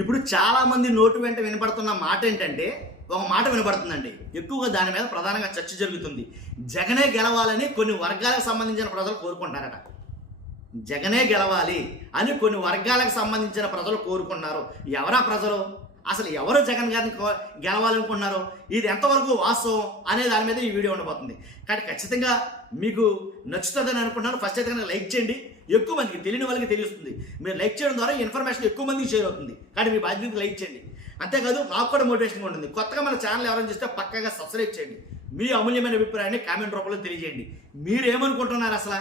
ఇప్పుడు చాలామంది నోటు వెంట వినపడుతున్న మాట ఏంటంటే, ఒక మాట వినపడుతుందండి. ఎక్కువగా దాని మీద ప్రధానంగా చర్చ జరుగుతుంది. జగనే గెలవాలని కొన్ని వర్గాలకు సంబంధించిన ప్రజలు కోరుకుంటారట. జగనే గెలవాలి అని కొన్ని వర్గాలకు సంబంధించిన ప్రజలు కోరుకున్నారు. ఎవరా ప్రజలు? అసలు ఎవరు జగన్ గారిని గెలవాలనుకుంటున్నారో, ఇది ఎంతవరకు వాస్తవం అనే దాని మీద ఈ వీడియో ఉండబోతుంది. కాబట్టి ఖచ్చితంగా మీకు నచ్చుతుందని అనుకుంటున్నాను. ఫస్ట్ అయితే కనుక లైక్ చేయండి. ఎక్కువ మందికి, తెలియని వాళ్ళకి తెలుస్తుంది. మీరు లైక్ చేయడం ద్వారా ఇన్ఫర్మేషన్ ఎక్కువ మందికి షేర్ అవుతుంది. కానీ మీ బాధ్యత లైక్ చేయండి. అంతేకాదు నాకు కూడా మోటివేషన్గా ఉంటుంది. కొత్తగా మన ఛానల్ ఎవరైనా చూస్తే పక్కగా సబ్స్క్రైబ్ చేయండి. మీ అమూల్యమైన అభిప్రాయాన్ని కామెంట్ రూపంలో తెలియజేయండి. మీరేమనుకుంటున్నారు? అసలు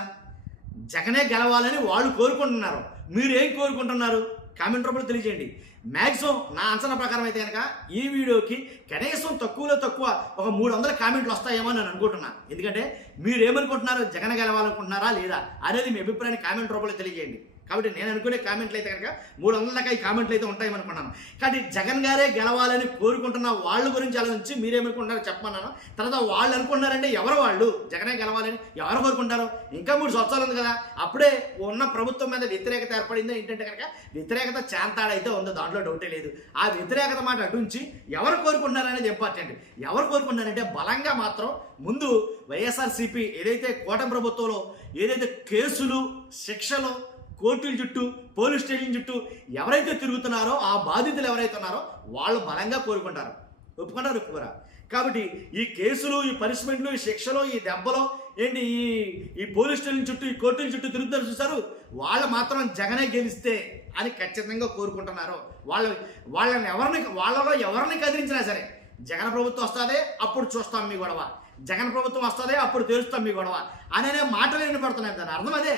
జగనే గెలవాలని వాళ్ళు కోరుకుంటున్నారు. మీరేం కోరుకుంటున్నారు? కామెంట్ రూపంలో తెలియజేయండి. మ్యాక్సిమం నా అంచనా ప్రకారం అయితే కనుక ఈ వీడియోకి కనీసం తక్కువలో తక్కువ ఒక 300 కామెంట్లు వస్తాయేమో అని అనుకుంటున్నా. ఎందుకంటే మీరు ఏమనుకుంటున్నారు, జగన్ గెలవాలనుకుంటున్నారా లేదా అనేది మీ అభిప్రాయాన్ని కామెంట్ రూపంలో తెలియజేయండి. కాబట్టి నేను అనుకునే కామెంట్లు అయితే కనుక 300 దాకా ఈ కామెంట్లు అయితే ఉంటాయనుకున్నాను. కాబట్టి జగన్ గారే గెలవాలని కోరుకుంటున్న వాళ్ళ గురించి ఆలోచించి మీరేమనుకుంటున్నారో చెప్పమన్నాను. తర్వాత వాళ్ళు అనుకుంటున్నారంటే ఎవరు వాళ్ళు జగనే గెలవాలని ఎవరు కోరుకుంటారు? ఇంకా 3 సంవత్సరాలు ఉంది కదా, అప్పుడే ఉన్న ప్రభుత్వం మీద వ్యతిరేకత ఏర్పడింది. ఏంటంటే కనుక వ్యతిరేకత చాంతాడైతే ఉందో, దాంట్లో డౌటే లేదు. ఆ వ్యతిరేకత మాట అటుంచి ఎవరు కోరుకుంటున్నారనేది ఇంపార్టెంట్. ఎవరు కోరుకుంటున్నారంటే బలంగా మాత్రం ముందు వైఎస్ఆర్సీపీ ఏదైతే కూటమి ప్రభుత్వంలో ఏదైతే కేసులు, శిక్షలు, కోర్టుల చుట్టూ, పోలీస్ స్టేషన్ చుట్టూ ఎవరైతే తిరుగుతున్నారో ఆ బాధితులు ఎవరైతే ఉన్నారో వాళ్ళు బలంగా కోరుకుంటారు. ఒప్పుకుంటారు, ఒప్పుకోరా? కాబట్టి ఈ కేసులు, ఈ పనిష్మెంట్లు, ఈ శిక్షలు, ఈ దెబ్బలు ఏంటి, ఈ పోలీస్ స్టేషన్ చుట్టూ, ఈ కోర్టుల చుట్టూ తిరుగుతారు చూసారు, వాళ్ళు మాత్రం జగనే గెలిస్తే అని ఖచ్చితంగా కోరుకుంటున్నారు. వాళ్ళలో ఎవరిని కదిలించినా సరే జగన్ ప్రభుత్వం వస్తుంది, అప్పుడు చూస్తాం మీ గొడవ. జగన్ ప్రభుత్వం వస్తుంది, అప్పుడు తెలుస్తాం మీ గొడవ అనే మాటలు వినపడుతున్నాయి. దాని అర్థం అదే,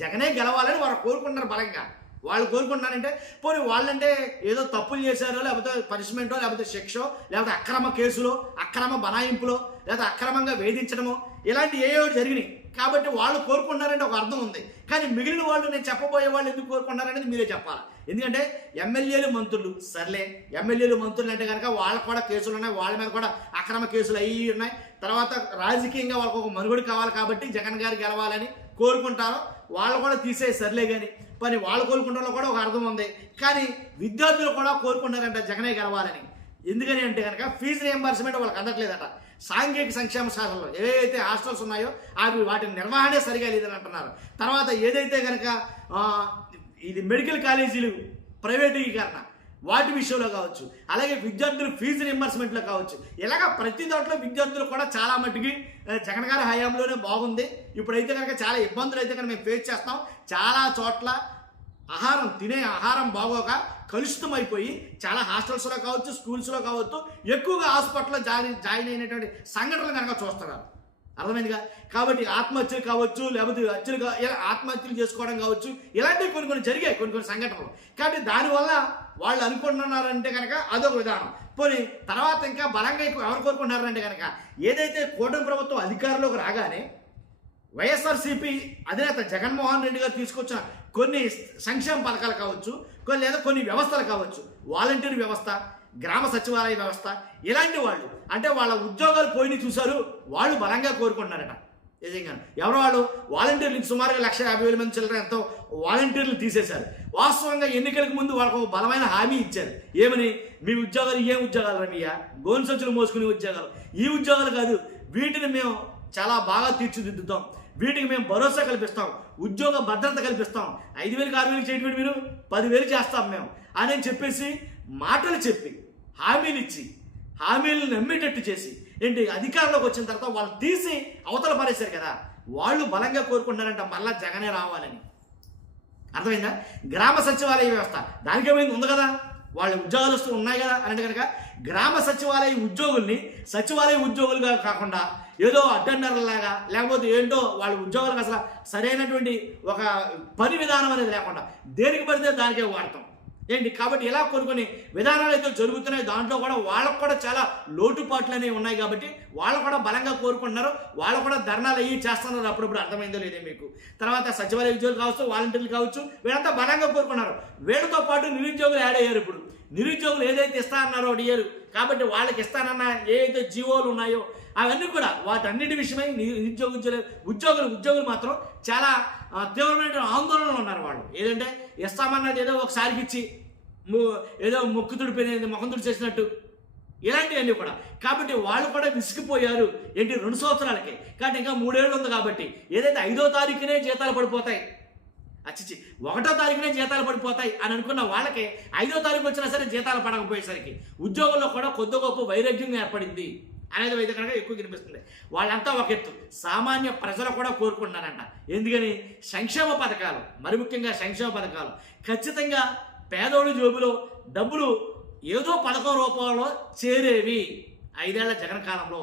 జగనే గెలవాలని వాళ్ళు కోరుకుంటున్నారు బలంగా. వాళ్ళు కోరుకుంటున్నారంటే పోనీ వాళ్ళంటే ఏదో తప్పులు చేశారో, లేకపోతే పనిష్మెంటో, లేకపోతే శిక్షో, లేకపోతే అక్రమ కేసులో, అక్రమ బనాయింపులో, లేకపోతే అక్రమంగా వేధించడమో ఇలాంటి ఏవో జరిగినాయి. కాబట్టి వాళ్ళు కోరుకుంటున్నారంటే ఒక అర్థం ఉంది. కానీ మిగిలిన వాళ్ళు, నేను చెప్పబోయే వాళ్ళు ఎందుకు కోరుకుంటున్నారనేది మీరే చెప్పాలి. ఎందుకంటే ఎమ్మెల్యేలు, మంత్రులు సర్లే, ఎమ్మెల్యేలు, మంత్రులు అంటే కనుక వాళ్ళకు కూడా కేసులు ఉన్నాయి, వాళ్ళ మీద కూడా అక్రమ కేసులు అవి ఉన్నాయి. తర్వాత రాజకీయంగా వాళ్ళకు ఒక మనుగడ కావాలి కాబట్టి జగన్ గారు గెలవాలని కోరుకుంటారో, వాళ్ళు కూడా తీసే సర్లే. కానీ మరి వాళ్ళు కోరుకుంటారో కూడా ఒక అర్థం ఉంది. కానీ విద్యార్థులు కూడా కోరుకుంటారంట జగనే గెలవాలని. ఎందుకని అంటే కనుక ఫీజు రియంబర్స్మెంట్ వాళ్ళకి అందట్లేదట. సాంఘిక సంక్షేమ శాఖలో ఏవైతే హాస్టల్స్ ఉన్నాయో అవి వాటి నిర్వహణే సరిగా లేదని అంటున్నారు. తర్వాత ఏదైతే కనుక ఇది మెడికల్ కాలేజీలు ప్రైవేటీకరణ వాటి విషయంలో కావచ్చు, అలాగే విద్యార్థులు ఫీజు రియంబర్స్మెంట్లో కావచ్చు, ఇలాగ ప్రతి దాంట్లో విద్యార్థులు కూడా చాలా మట్టుకి జగన్ గారి హయాంలోనే బాగుంది. ఇప్పుడైతే కనుక చాలా ఇబ్బందులు అయితే కనుక మేము ఫేస్ చేస్తాం. చాలా చోట్ల తినే ఆహారం బాగోక కలుషితం అయిపోయి చాలా హాస్టల్స్లో కావచ్చు, స్కూల్స్లో కావచ్చు, ఎక్కువగా హాస్పిటల్లో జాయిన్ అయినటువంటి సంఘటనలు కనుక చూస్తున్నారు. అర్థమైందిగా? కాబట్టి ఆత్మహత్యలు కావచ్చు, లేకపోతే ఆత్మహత్యలు చేసుకోవడం కావచ్చు, ఇలాంటివి కొన్ని జరిగాయి, కొన్ని సంఘటనలు. కాబట్టి దానివల్ల వాళ్ళు అనుకుంటున్నారంటే కనుక అదొక విధానం. పోనీ తర్వాత ఇంకా బలంగా ఎవరు కోరుకుంటున్నారంటే కనుక ఏదైతే కూటమి ప్రభుత్వం అధికారంలోకి రాగానే వైఎస్ఆర్సీపీ అధినేత జగన్మోహన్ రెడ్డి గారు తీసుకొచ్చిన కొన్ని సంక్షేమ పథకాలు కావచ్చు, లేదా కొన్ని వ్యవస్థలు కావచ్చు, వాలంటీర్ వ్యవస్థ, గ్రామ సచివాలయ వ్యవస్థ, ఇలాంటి వాళ్ళు అంటే వాళ్ళ ఉద్యోగాలు పోయిన చూశారు, వాళ్ళు బలంగా కోరుకుంటున్నారట. నిజంగా ఎవరు వాళ్ళు? వాలంటీర్లకు సుమారుగా 1,50,000 మంది చిల్లర ఎంతో వాలంటీర్లు తీసేశారు. వాస్తవంగా ఎన్నికలకు ముందు వాళ్ళకు ఒక బలమైన హామీ ఇచ్చారు. ఏమని? మీ ఉద్యోగాలు ఏం ఉద్యోగాలు రమయ్య? గోను సంచులు మోసుకునే ఉద్యోగాలు. ఈ ఉద్యోగాలు కాదు, వీటిని మేము చాలా బాగా తీర్చిదిద్దుతాం, వీటికి మేము భరోసా కల్పిస్తాం, ఉద్యోగ భద్రత కల్పిస్తాం, 5,000కి 6,000 చేయడం మీరు 10,000 చేస్తాం మేము అని చెప్పేసి మాటలు చెప్పి హామీలు ఇచ్చి హామీలు నమ్మేటట్టు చేసి ఏంటి అధికారంలోకి వచ్చిన తర్వాత వాళ్ళు తీసి అవతల పారేశారు కదా. వాళ్ళు బలంగా కోరుకుంటున్నారంట మళ్ళా జగనే రావాలని. అర్థమైందా? గ్రామ సచివాలయ వ్యవస్థ దానికేమైంది ఉంది కదా, వాళ్ళ ఉద్యోగాలు వస్తూ ఉన్నాయి కదా అని అంటే కనుక గ్రామ సచివాలయ ఉద్యోగుల్ని సచివాలయ ఉద్యోగులుగా కాకుండా ఏదో అటెండర్లాగా, లేకపోతే ఏంటో వాళ్ళ ఉద్యోగాలకు అసలు సరైనటువంటి ఒక పని విధానం అనేది లేకుండా దేనికి పడితే దానికే వాడతాం ఏంటి. కాబట్టి ఇలా కొన్ని విధానాలు అయితే జరుగుతున్నాయి. దాంట్లో కూడా వాళ్ళకు కూడా చాలా లోటుపాట్లు అనేవి ఉన్నాయి. కాబట్టి వాళ్ళు కూడా బలంగా కోరుకుంటున్నారు. వాళ్ళు కూడా ధర్నాలు అయ్యి చేస్తున్నారు అప్పుడప్పుడు. అర్థమైందో లేదే మీకు? తర్వాత సచివాలయ ఉద్యోగులు కావచ్చు, వాలంటీర్లు కావచ్చు, వీళ్ళంతా బలంగా కోరుకున్నారు. వీళ్ళతో పాటు నిరుద్యోగులు యాడ్ అయ్యారు. ఇప్పుడు నిరుద్యోగులు ఏదైతే ఇస్తా అన్నారో అడిగారు. కాబట్టి వాళ్ళకి ఇస్తానన్న ఏదైతే జీవోలు ఉన్నాయో అవన్నీ కూడా వాటన్నిటి విషయమై ఉద్యోగులు మాత్రం చాలా తీవ్రమైన ఆందోళనలు ఉన్నారు. వాళ్ళు ఏదంటే ఇస్తామన్నది ఏదో ఒకసారికి ఇచ్చి ఏదో మొక్కు తుడిపోయినది ముఖం తుడి చేసినట్టు ఇలాంటివన్నీ కూడా. కాబట్టి వాళ్ళు కూడా విసిగిపోయారు ఏంటి 2 సంవత్సరాలకి. కాబట్టి ఇంకా 3 ఏళ్ళు ఉంది కాబట్టి ఏదైతే 5వ తారీఖునే జీతాలు పడిపోతాయి, అచ్చిచ్చి 1వ తారీఖునే జీతాలు పడిపోతాయి అని అనుకున్న వాళ్ళకి 5వ తారీఖు వచ్చినా సరే జీతాలు పడకపోయేసరికి ఉద్యోగంలో కూడా కొద్ది గొప్ప వైరాగ్యం ఏర్పడింది అనేది అయితే కనుక ఎక్కువ కనిపిస్తుంది. వాళ్ళంతా ఒక ఎత్తు, సామాన్య ప్రజలు కూడా కోరుకుంటున్నారంట. ఎందుకని సంక్షేమ పథకాలు, మరి ముఖ్యంగా సంక్షేమ పథకాలు ఖచ్చితంగా పేదోడి జోబులో డబ్బులు ఏదో పథకం రూపంలో చేరేవి. 5 ఏళ్ల జగన్ కాలంలో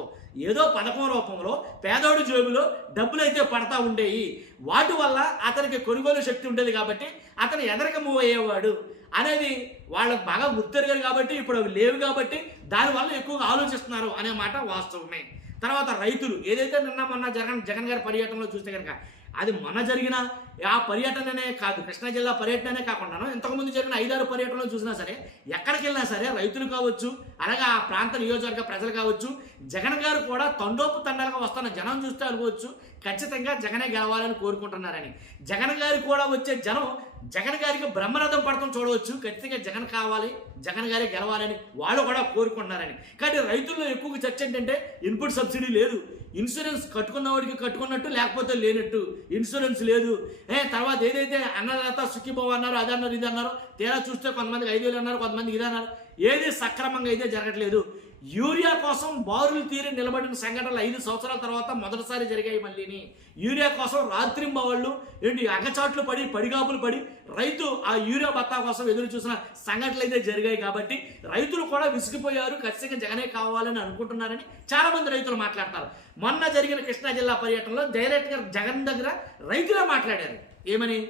ఏదో పథకం రూపంలో పేదోడి జోబులో డబ్బులు అయితే పడతా ఉండేవి. వాటి వల్ల అతనికి కొనుగోలు శక్తి ఉండేది కాబట్టి అతను ఎదరికి మూవ్ అయ్యేవాడు అనేది వాళ్ళకు బాగా గుర్తెరిగారు కాబట్టి ఇప్పుడు అవి లేవు కాబట్టి దానివల్ల ఎక్కువగా ఆలోచిస్తున్నారు అనే మాట వాస్తవమే. తర్వాత రైతులు ఏదైతే నిన్న మొన్న జగన్ గారి పర్యటనలో చూస్తే కనుక అది మొన్న జరిగిన ఆ పర్యటననే కాదు, కృష్ణా జిల్లా పర్యటననే కాకుండా ఇంతకుముందు జరిగిన 5-6 పర్యటనలు చూసినా సరే ఎక్కడికి వెళ్ళినా సరే రైతులు కావచ్చు, అలాగే ఆ ప్రాంత నియోజకవర్గ ప్రజలు కావచ్చు, జగన్ గారు కూడా తండోపు తండాలుగా వస్తున్న జనం చూస్తే అనుకోవచ్చు ఖచ్చితంగా జగనే గెలవాలని కోరుకుంటున్నారని. జగన్ గారికి కూడా వచ్చే జనం జగన్ గారికి బ్రహ్మరథం పడటం చూడవచ్చు. ఖచ్చితంగా జగన్ కావాలి, జగన్ గారే గెలవాలని వాళ్ళు కూడా కోరుకుంటున్నారని. కానీ రైతుల్లో ఎక్కువగా చర్చ ఏంటంటే ఇన్పుట్ సబ్సిడీ లేదు, ఇన్సూరెన్స్ కట్టుకున్న వాడికి కట్టుకున్నట్టు లేకపోతే లేనట్టు, ఇన్సూరెన్స్ లేదు. తర్వాత ఏదైతే అన్నదాత సుఖీభావ అన్నారు, అది అన్నారు, ఇది అన్నారు, తీరా చూస్తే కొంతమందికి 5,000 అన్నారు, కొంతమందికి ఇది అన్నారు. ఏది సక్రమంగా అయితే జరగట్లేదు. యూరియా కోసం బారులు తీరి నిలబడిన సంఘటనలు 5 సంవత్సరాల తర్వాత మొదటిసారి జరిగాయి. మళ్ళీని యూరియా కోసం రాత్రింబవళ్ళు ఏంటి అగచాట్లు పడి పడిగాపులు పడి రైతు ఆ యూరియా బత్తా కోసం ఎదురు చూసిన సంఘటనలు అయితే జరిగాయి. కాబట్టి రైతులు కూడా విసిగిపోయారు, ఖచ్చితంగా జగనే కావాలని అనుకుంటున్నారని చాలా మంది రైతులు మాట్లాడతారు. మొన్న జరిగిన కృష్ణా జిల్లా పర్యటనలో డైరెక్ట్గా జగన్ దగ్గర రైతులే మాట్లాడారు. ఏమని?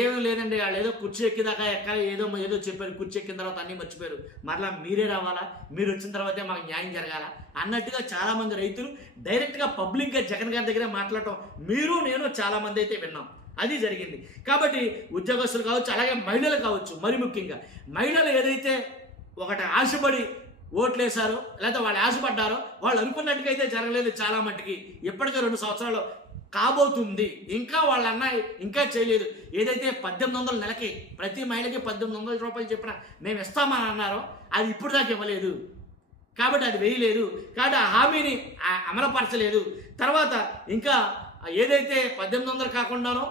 ఏమీ లేదండి, వాళ్ళు ఏదో కుర్చీ ఎక్కిదాకా ఎక్కాలి, ఏదో చెప్పారు, కుర్చీ ఎక్కిన తర్వాత అన్నీ మర్చిపోయారు, మరలా మీరే రావాలా, మీరు వచ్చిన తర్వాతే మాకు న్యాయం జరగాల అన్నట్టుగా చాలామంది రైతులు డైరెక్ట్గా పబ్లిక్గా జగన్ గారి దగ్గరే మాట్లాడటం మీరు నేను చాలామంది అయితే విన్నాం. అది జరిగింది. కాబట్టి ఉద్యోగస్తులు కావచ్చు, అలాగే మహిళలు కావచ్చు, మరి ముఖ్యంగా మహిళలు ఏదైతే ఒకటి ఆశపడి ఓట్లేశారో లేదా వాళ్ళు ఆశపడ్డారో వాళ్ళు అనుకున్నట్టుగా అయితే జరగలేదు. చాలా మట్టుకి ఇప్పటికే 2 సంవత్సరాలు కాబోతుంది, ఇంకా వాళ్ళ అన్నయ్య ఇంకా చేయలేదు. ఏదైతే 1800 నెలకి ప్రతి మహిళకి 1800 రూపాయలు చెప్పిన మేము ఇస్తామని అన్నారో అది ఇప్పుడు దాకా ఇవ్వలేదు. కాబట్టి అది వేయలేదు, కాబట్టి ఆ హామీని అమలుపరచలేదు. తర్వాత ఇంకా ఏదైతే 1800 కాకుండానో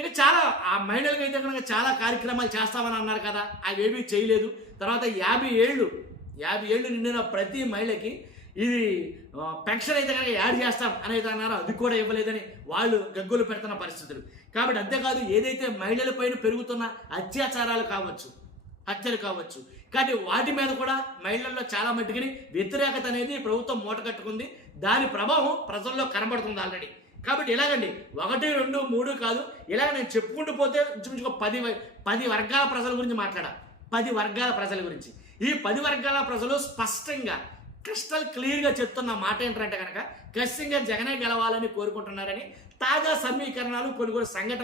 ఇక చాలా ఆ మహిళలకు అయితే కనుక చాలా కార్యక్రమాలు చేస్తామని అన్నారు కదా, అవి ఏమీ చేయలేదు. తర్వాత 50 ఏళ్ళు నిండిన ప్రతి మహిళకి ఇది పెన్షన్ అయితే కనుక యాడ్ చేస్తాం అనేది అన్నారో అది కూడా ఇవ్వలేదని వాళ్ళు గగ్గులు పెడుతున్న పరిస్థితులు. కాబట్టి అంతేకాదు ఏదైతే మహిళలపైన పెరుగుతున్న అత్యాచారాలు కావచ్చు, హత్యలు కావచ్చు, కాబట్టి వాటి మీద కూడా మహిళల్లో చాలా మట్టుకుని వ్యతిరేకత అనేది ప్రభుత్వం మూట కట్టుకుంది. దాని ప్రభావం ప్రజల్లో కనబడుతుంది ఆల్రెడీ. కాబట్టి ఇలాగండి 1, 2, 3 కాదు, ఇలాగ నేను చెప్పుకుంటూ పోతే ఇంచుమించుగా 10 వర్గాల ప్రజల గురించి మాట్లాడా. 10 వర్గాల ప్రజల గురించి. ఈ 10 వర్గాల ప్రజలు స్పష్టంగా క్రిస్టల్ క్లియర్గా చెప్తున్న మాట ఏంటంటే కనుక ఖచ్చితంగా జగనే గెలవాలని కోరుకుంటున్నారని తాజా సమీకరణాలు కొన్ని సంఘటనలు